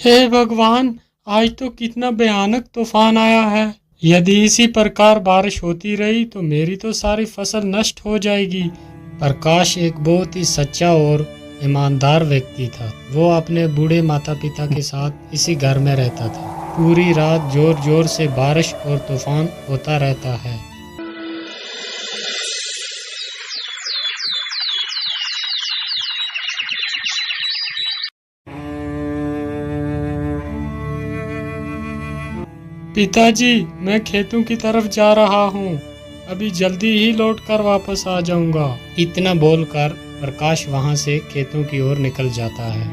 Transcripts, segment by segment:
हे भगवान, आज तो कितना भयानक तूफान आया है। यदि इसी प्रकार बारिश होती रही तो मेरी तो सारी फसल नष्ट हो जाएगी। प्रकाश एक बहुत ही सच्चा और ईमानदार व्यक्ति था। वो अपने बूढ़े माता पिता के साथ इसी घर में रहता था। पूरी रात जोर जोर से बारिश और तूफान होता रहता है। पिताजी, मैं खेतों की तरफ जा रहा हूँ। अभी जल्दी ही लौट कर वापस आ जाऊंगा। इतना बोलकर प्रकाश वहां से खेतों की ओर निकल जाता है।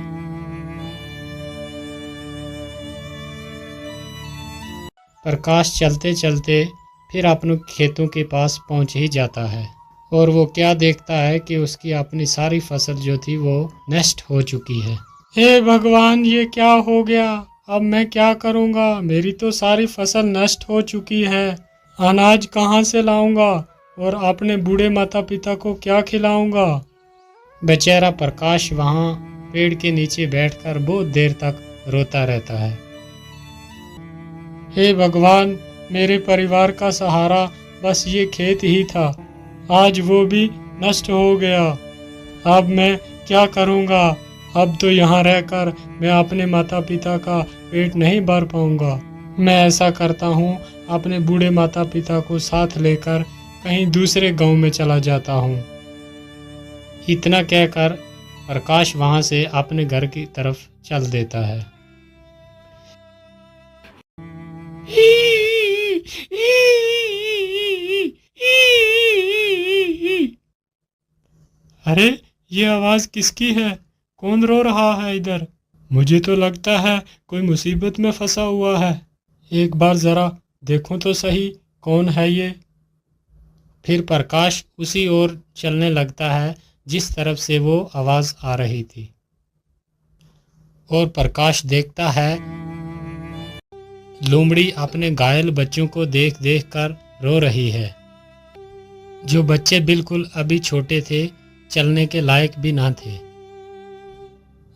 प्रकाश चलते चलते फिर अपने खेतों के पास पहुंच ही जाता है और वो क्या देखता है कि उसकी अपनी सारी फसल जो थी वो नष्ट हो चुकी है। हे भगवान, ये क्या हो गया? अब मैं क्या करूंगा? मेरी तो सारी फसल नष्ट हो चुकी है। अनाज कहाँ से लाऊंगा और अपने बूढ़े माता पिता को क्या खिलाऊंगा? बेचारा प्रकाश वहाँ पेड़ के नीचे बैठकर बहुत देर तक रोता रहता है। हे भगवान, मेरे परिवार का सहारा बस ये खेत ही था। आज वो भी नष्ट हो गया। अब मैं क्या करूंगा? अब तो यहाँ रहकर मैं अपने माता पिता का पेट नहीं भर पाऊंगा। मैं ऐसा करता हूँ, अपने बूढ़े माता पिता को साथ लेकर कहीं दूसरे गांव में चला जाता हूँ। इतना कहकर प्रकाश वहां से अपने घर की तरफ चल देता है। अरे, ये आवाज किसकी है? कौन रो रहा है इधर? मुझे तो लगता है कोई मुसीबत में फंसा हुआ है। एक बार जरा देखूं तो सही, कौन है ये? फिर प्रकाश उसी ओर चलने लगता है जिस तरफ से वो आवाज आ रही थी और प्रकाश देखता है लोमड़ी अपने घायल बच्चों को देख देख कर रो रही है, जो बच्चे बिल्कुल अभी छोटे थे, चलने के लायक भी ना थे।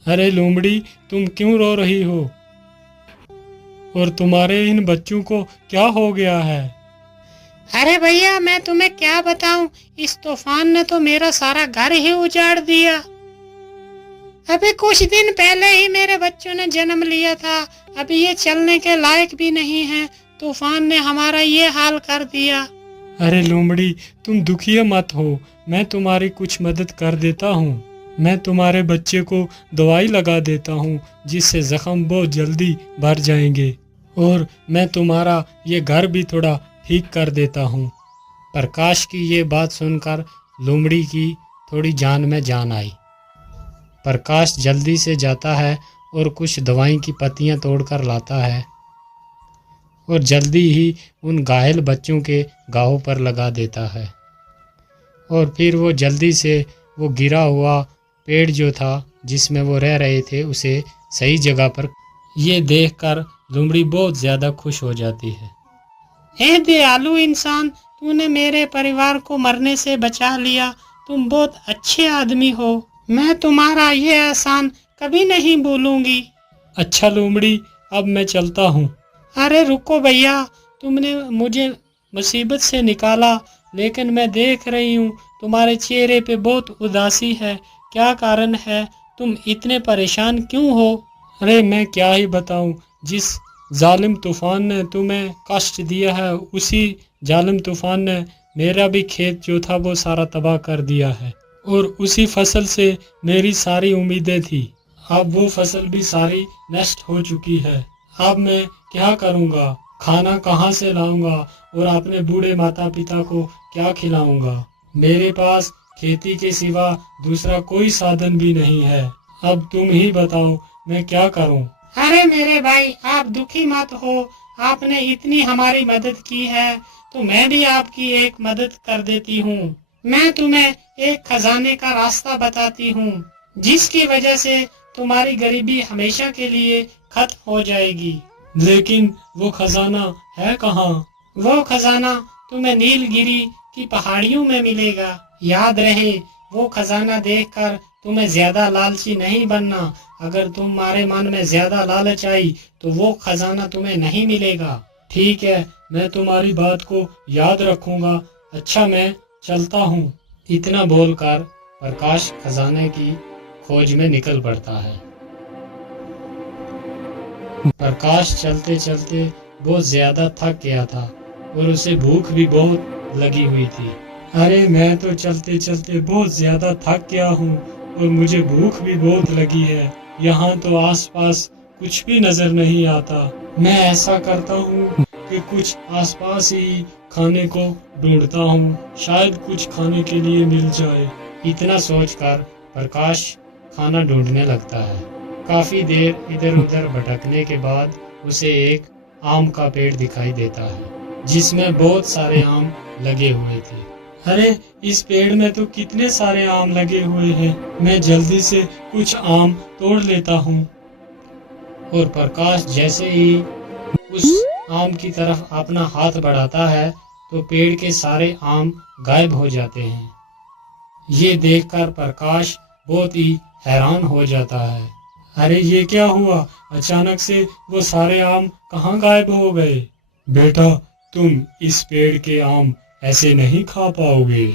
अरे लोमड़ी, तुम क्यों रो रही हो? और तुम्हारे इन बच्चों को क्या हो गया है? अरे भैया, मैं तुम्हें क्या बताऊं, इस तूफान ने तो मेरा सारा घर ही उजाड़ दिया। अभी कुछ दिन पहले ही मेरे बच्चों ने जन्म लिया था, अभी ये चलने के लायक भी नहीं है। तूफान ने हमारा ये हाल कर दिया। अरे लोमड़ी, तुम दुखी मत हो, मैं तुम्हारी कुछ मदद कर देता हूँ। मैं तुम्हारे बच्चे को दवाई लगा देता हूँ जिससे जख्म बहुत जल्दी भर जाएंगे, और मैं तुम्हारा ये घर भी थोड़ा ठीक कर देता हूँ। प्रकाश की ये बात सुनकर लोमड़ी की थोड़ी जान में जान आई। प्रकाश जल्दी से जाता है और कुछ दवाई की पत्तियाँ तोड़कर लाता है और जल्दी ही उन घायल बच्चों के घावों पर लगा देता है। और फिर वो जल्दी से वो गिरा हुआ पेड़ जो था जिसमें वो रह रहे थे उसे सही जगह पर, ये देखकर लोमड़ी बहुत ज़्यादा खुश हो जाती है। हे दयालु इंसान, तूने मेरे परिवार को मरने से बचा लिया। तुम बहुत अच्छे आदमी हो। मैं तुम्हारा ये एहसान कभी नहीं भूलूंगी। अच्छा लोमड़ी, अब मैं चलता हूँ। अरे रुको भैया, तुमने मुझे मुसीबत से निकाला, लेकिन मैं देख रही हूँ तुम्हारे चेहरे पे बहुत उदासी है। क्या कारण है? तुम इतने परेशान क्यों हो? अरे मैं क्या ही बताऊँ, जिस जालिम तूफान ने तुम्हें कष्ट दिया है, उसी जालिम तूफान ने मेरा भी खेत जो था वो सारा तबाह कर दिया है, और उसी फसल से मेरी सारी उम्मीदें थी। अब वो फसल भी सारी नष्ट हो चुकी है। अब मैं क्या करूँगा? खाना कहाँ से लाऊंगा और अपने बूढ़े माता पिता को क्या खिलाऊंगा? मेरे पास खेती के सिवा दूसरा कोई साधन भी नहीं है। अब तुम ही बताओ, मैं क्या करूं? अरे मेरे भाई, आप दुखी मत हो। आपने इतनी हमारी मदद की है तो मैं भी आपकी एक मदद कर देती हूँ। मैं तुम्हें एक खजाने का रास्ता बताती हूँ, जिसकी वजह से तुम्हारी गरीबी हमेशा के लिए खत्म हो जाएगी। लेकिन वो खजाना है कहाँ? वो खजाना तुम्हें नीलगिरी की पहाड़ियों में मिलेगा। याद रहे, वो खजाना देखकर तुम्हें ज्यादा लालची नहीं बनना। अगर तुम्हारे मन में ज्यादा लालच आई तो वो खजाना तुम्हें नहीं मिलेगा। ठीक है, मैं तुम्हारी बात को याद रखूंगा। अच्छा, मैं चलता हूँ। इतना बोलकर प्रकाश खजाने की खोज में निकल पड़ता है। प्रकाश चलते चलते बहुत ज्यादा थक गया था और उसे भूख भी बहुत लगी हुई थी। अरे, मैं तो चलते चलते बहुत ज्यादा थक गया हूँ और मुझे भूख भी बहुत लगी है। यहाँ तो आसपास कुछ भी नजर नहीं आता। मैं ऐसा करता हूँ कि कुछ आसपास ही खाने को ढूंढता हूँ, शायद कुछ खाने के लिए मिल जाए। इतना सोचकर प्रकाश खाना ढूंढने लगता है। काफी देर इधर उधर भटकने के बाद उसे एक आम का पेड़ दिखाई देता है जिसमें बहुत सारे आम लगे हुए थे। अरे, इस पेड़ में तो कितने सारे आम लगे हुए हैं। मैं जल्दी से कुछ आम तोड़ लेता हूँ। और प्रकाश जैसे ही उस आम की तरफ अपना हाथ बढ़ाता है तो पेड़ के सारे आम गायब हो जाते हैं। ये देखकर प्रकाश बहुत ही हैरान हो जाता है। अरे, ये क्या हुआ? अचानक से वो सारे आम कहाँ गायब हो गए? बेटा, तुम इस पेड़ के आम ऐसे नहीं खा पाओगे।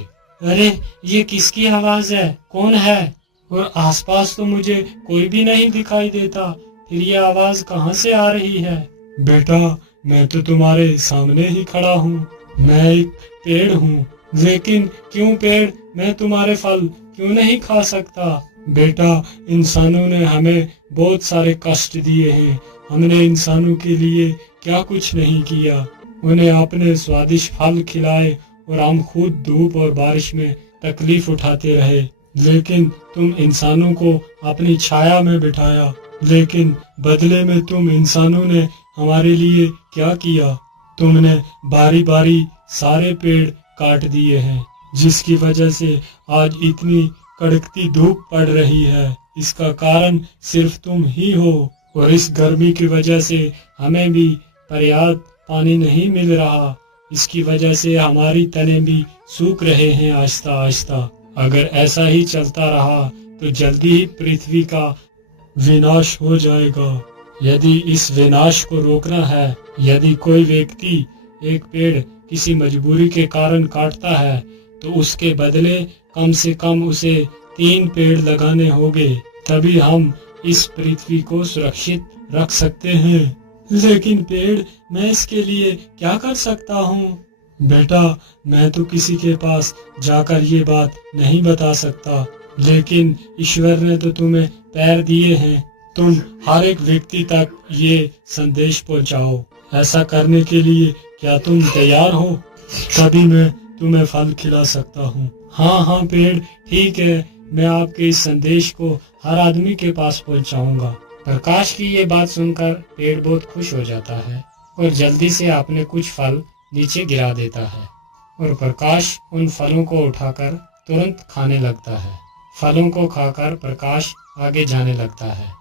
अरे, ये किसकी आवाज है? कौन है? और आसपास तो मुझे कोई भी नहीं दिखाई देता, फिर ये आवाज कहाँ से आ रही है? बेटा, मैं तो तुम्हारे सामने ही खड़ा हूँ। मैं एक पेड़ हूँ, लेकिन क्यों पेड़? मैं तुम्हारे फल क्यों नहीं खा सकता? बेटा, इंसानों ने हमें बहुत सारे कष्ट दिए हैं। हमने इंसानों के लिए क्या कुछ नहीं किया। उन्हें अपने स्वादिष्ट फल खिलाए और हम खुद धूप और बारिश में तकलीफ उठाते रहे, लेकिन तुम इंसानों को अपनी छाया में बिठाया। लेकिन बदले में तुम इंसानों ने हमारे लिए क्या किया? तुमने बारी बारी सारे पेड़ काट दिए हैं, जिसकी वजह से आज इतनी कड़कती धूप पड़ रही है। इसका कारण सिर्फ तुम ही हो। और इस गर्मी की वजह से हमें भी पर्याप्त पानी नहीं मिल रहा। इसकी वजह से हमारी तने भी सूख रहे हैं आहिस्ता आहिस्ता। अगर ऐसा ही चलता रहा तो जल्दी ही पृथ्वी का विनाश हो जाएगा। यदि इस विनाश को रोकना है, यदि कोई व्यक्ति एक पेड़ किसी मजबूरी के कारण काटता है तो उसके बदले कम से कम उसे 3 पेड़ लगाने होंगे, तभी हम इस पृथ्वी को सुरक्षित रख सकते हैं। लेकिन पेड़, मैं इसके लिए क्या कर सकता हूँ? बेटा, मैं तो किसी के पास जाकर ये बात नहीं बता सकता, लेकिन ईश्वर ने तो तुम्हें पैर दिए हैं। तुम हर एक व्यक्ति तक ये संदेश पहुँचाओ। ऐसा करने के लिए क्या तुम तैयार हो? तभी मैं तुम्हें फल खिला सकता हूँ। हाँ हाँ पेड़, ठीक है, मैं आपके इस संदेश को हर आदमी के पास पहुँचाऊंगा। प्रकाश की ये बात सुनकर पेड़ बहुत खुश हो जाता है और जल्दी से अपने कुछ फल नीचे गिरा देता है और प्रकाश उन फलों को उठाकर तुरंत खाने लगता है। फलों को खाकर प्रकाश आगे जाने लगता है।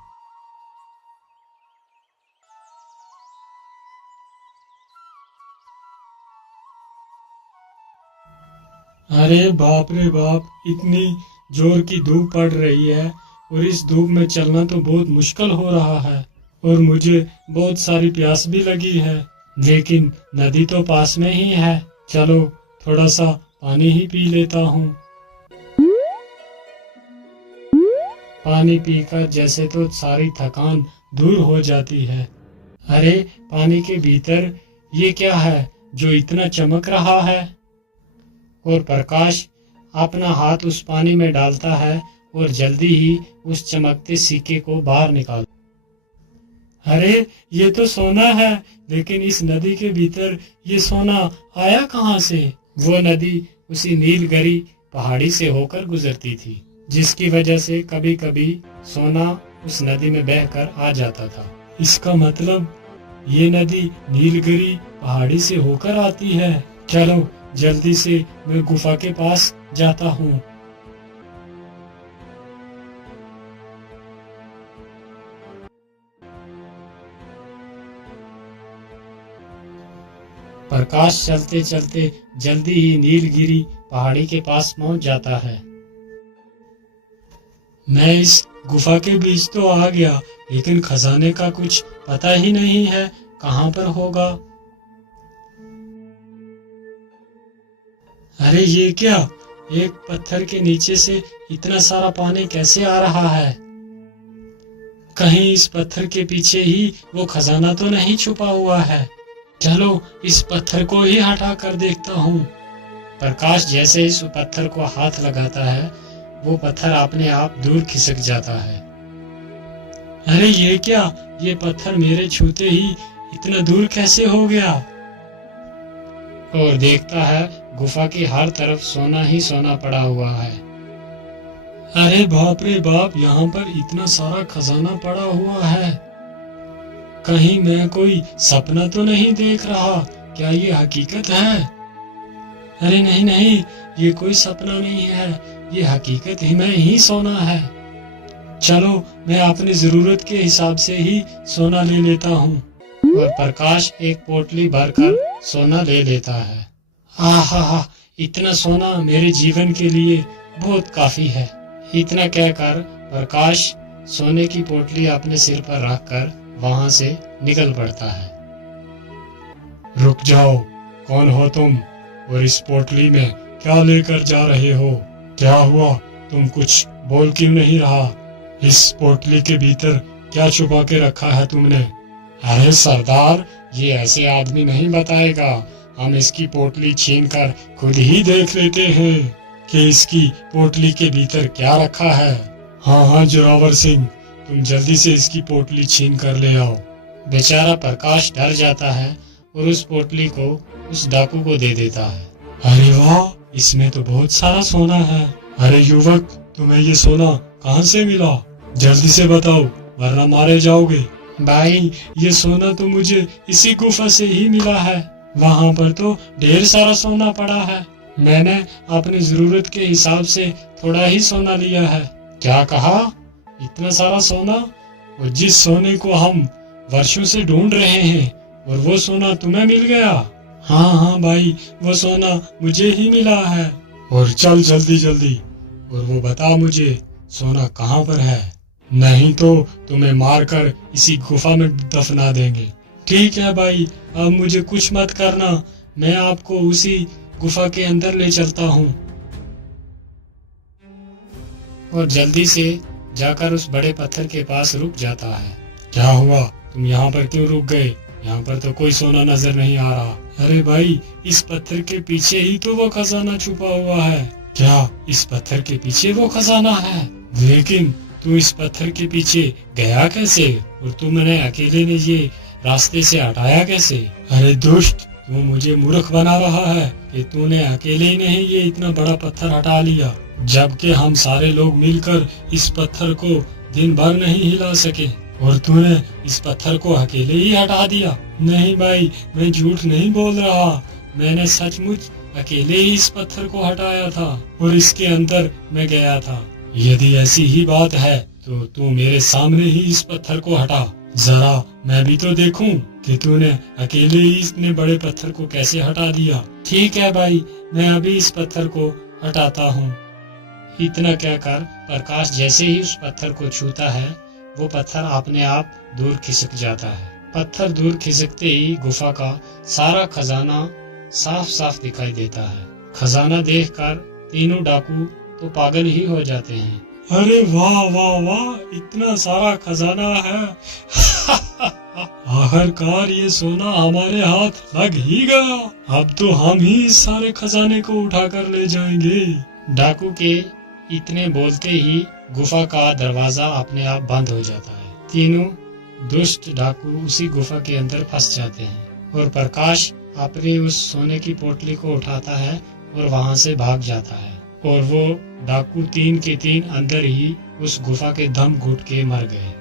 अरे बाप रे बाप, इतनी जोर की धूप पड़ रही है और इस धूप में चलना तो बहुत मुश्किल हो रहा है और मुझे बहुत सारी प्यास भी लगी है, लेकिन नदी तो पास में ही है। चलो थोड़ा सा पानी ही पी लेता हूँ। पानी पीकर जैसे तो सारी थकान दूर हो जाती है। अरे, पानी के भीतर ये क्या है जो इतना चमक रहा है? और प्रकाश अपना हाथ उस पानी में डालता है और जल्दी ही उस चमकते सिक्के को बाहर निकाल। अरे, ये तो सोना है, लेकिन इस नदी के भीतर ये सोना आया कहाँ से? वो नदी उसी नीलगिरी पहाड़ी से होकर गुजरती थी, जिसकी वजह से कभी कभी सोना उस नदी में बहकर आ जाता था। इसका मतलब ये नदी नीलगिरी पहाड़ी से होकर आती है। चलो जल्दी से मैं गुफा के पास जाता हूँ। प्रकाश चलते चलते जल्दी ही नीलगिरी पहाड़ी के पास पहुंच जाता है मैं इस गुफा के बीच तो आ गया, लेकिन खजाने का कुछ पता ही नहीं है कहाँ पर होगा। अरे ये क्या, एक पत्थर के नीचे से इतना सारा पानी कैसे आ रहा है? कहीं इस पत्थर के पीछे ही वो खजाना तो नहीं छुपा हुआ है। चलो इस पत्थर को ही हटा कर देखता हूँ। प्रकाश जैसे इस पत्थर को हाथ लगाता है, वो पत्थर अपने आप दूर खिसक जाता है। अरे ये क्या, ये पत्थर मेरे छूते ही इतना दूर कैसे हो गया? और देखता है गुफा की हर तरफ सोना ही सोना पड़ा हुआ है। अरे बाप रे बाप, यहाँ पर इतना सारा खजाना पड़ा हुआ है। कहीं मैं कोई सपना तो नहीं देख रहा? क्या ये हकीकत है? अरे नहीं नहीं, ये कोई सपना नहीं है, ये हकीकत ही में ही सोना है। चलो मैं अपनी जरूरत के हिसाब से ही सोना ले लेता हूँ। और प्रकाश एक पोटली भरकर सोना ले लेता है। आहा, इतना सोना मेरे जीवन के लिए बहुत काफी है। इतना कहकर प्रकाश सोने की पोटली अपने सिर पर रखकर वहां से निकल पड़ता है। रुक जाओ, कौन हो तुम और इस पोटली में क्या लेकर जा रहे हो? क्या हुआ, तुम कुछ बोल क्यों नहीं रहा? इस पोटली के भीतर क्या छुपा के रखा है तुमने? अरे सरदार, ये ऐसे आदमी नहीं बताएगा। हम इसकी पोटली छीनकर खुद ही देख लेते हैं कि इसकी पोटली के भीतर क्या रखा है। हाँ जोरावर सिंह, तुम जल्दी से इसकी पोटली छीन कर ले आओ। बेचारा प्रकाश डर जाता है और उस पोटली को उस डाकू को दे देता है। अरे वाह, इसमें तो बहुत सारा सोना है। अरे युवक, तुम्हें ये सोना कहाँ से मिला? जल्दी से बताओ, वरना मारे जाओगे। भाई, ये सोना तो मुझे इसी गुफा से ही मिला है। वहाँ पर तो ढेर सारा सोना पड़ा है। मैंने अपनी जरूरत के हिसाब से थोड़ा ही सोना लिया है। क्या कहा? इतना सारा सोना? और जिस सोने को हम वर्षों से ढूंढ रहे हैं, और वो सोना तुम्हें मिल गया? हाँ भाई, वो सोना मुझे ही मिला है। और चल जल्दी जल्दी, और वो बता मुझे सोना कहाँ पर है, नहीं तो तुम्हें मारकर इसी गुफा में दफना देंगे। ठीक है भाई, अब मुझे कुछ मत करना, मैं आपको उसी गुफा के अंदर ले चलता हूँ। और जल्दी से जाकर उस बड़े पत्थर के पास रुक जाता है। क्या हुआ, तुम यहाँ पर क्यों रुक गए? यहाँ पर तो कोई सोना नजर नहीं आ रहा। अरे भाई, इस पत्थर के पीछे ही तो वो खजाना छुपा हुआ है। क्या इस पत्थर के पीछे वो खजाना है? लेकिन तू इस पत्थर के पीछे गया कैसे, और तुमने अकेले ने ये रास्ते से हटाया कैसे? अरे दुष्ट, तू मुझे मूर्ख बना रहा है कि तूने अकेले ही नहीं ये इतना बड़ा पत्थर हटा लिया, जबकि हम सारे लोग मिलकर इस पत्थर को दिन भर नहीं हिला सके, और तूने इस पत्थर को अकेले ही हटा दिया। नहीं भाई, मैं झूठ नहीं बोल रहा, मैंने सचमुच अकेले ही इस पत्थर को हटाया था और इसके अंदर मैं गया था। यदि ऐसी ही बात है तो तू मेरे सामने ही इस पत्थर को हटा, जरा मैं भी तो देखूं कि तूने अकेले ही इतने बड़े पत्थर को कैसे हटा दिया। ठीक है भाई, मैं अभी इस पत्थर को हटाता हूँ। इतना कहकर प्रकाश जैसे ही उस पत्थर को छूता है, वो पत्थर अपने आप दूर खिसक जाता है। पत्थर दूर खिसकते ही गुफा का सारा खजाना साफ साफ दिखाई देता है। खजाना देखकर तीनों डाकू तो पागल ही हो जाते हैं। अरे वाह वाह वाह, इतना सारा खजाना है। आखिरकार ये सोना हमारे हाथ लग ही गया। अब तो हम ही इस सारे खजाने को उठा कर ले जाएंगे। डाकू के इतने बोलते ही गुफा का दरवाजा अपने आप बंद हो जाता है। तीनों दुष्ट डाकू उसी गुफा के अंदर फंस जाते हैं और प्रकाश अपनी उस सोने की पोटली को उठाता है और वहां से भाग जाता है। और वो डाकू तीन के तीन अंदर ही उस गुफा के दम घुट के मर गए।